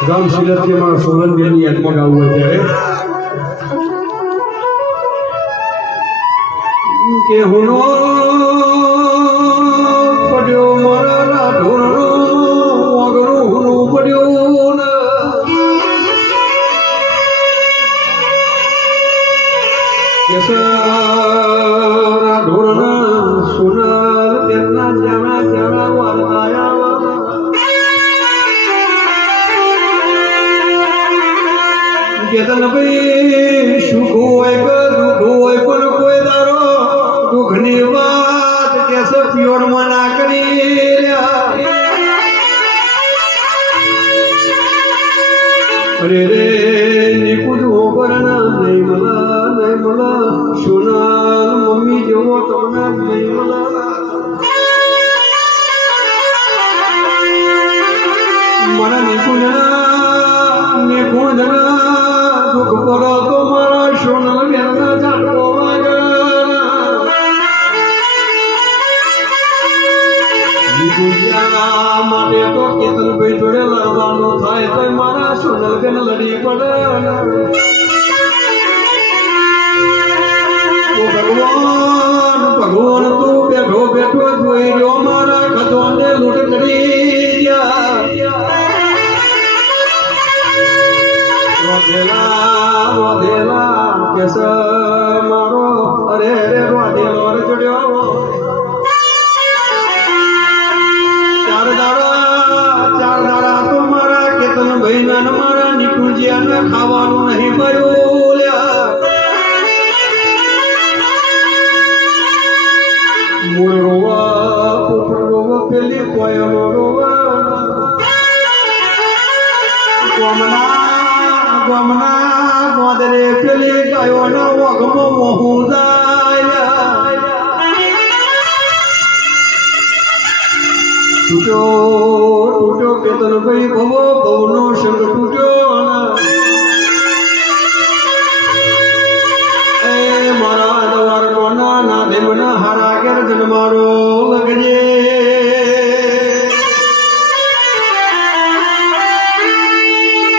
ગામ સિલતિયામાં સોલંકીની યાદમાં ગાવું હોય ત્યારે કે હુનો પડ્યો મારા રાઠોરનો વગરો હુનો પડ્યો ને કેસરા ઢોરના સોના તેમના જાણા જાણા વાળાયા કેતન ભાઈ સુખ હોય કે દુઃખ હોય પણ કોઈ દારો દુઃખની વાત કેસ પ્યોરમાં ના કરી અરે રે નિકુજ હોકરના નહીં મળા સોના મમ્મી જેવો તમને નહીં મળા મારા નિકુંજના દુઃખ પડો તો મારા સોના બેના જાણવો માટે તો કેતનભાઈ જોડે લડવાનો થાય તો મારા સોના બેન લડી પડે ભગવાન તું બેઠો બેઠો જોઈ રહ્યો મારા ખતોને લૂંટ કરી રોધેલા કેસ મારો અરે રે રોધેલો ચડ્યો ચાર દાડા તો મારા કેતન ભાઈ ના મારા નિકુંજિયાને ખાવાનું નહીં મળ્યું મૂળ રોવા પોપડ રોવા પેલી કોયલો રોવા ગમના ગોદરે પેલી ગાયોના વગમાં મોહું જાય તૂટ્યો કેતન ભાઈ ભવનો સંગ તૂટ્યો એ મારા દ્વાર કોના ના દેવના હારા કેર જન્મારો લગજે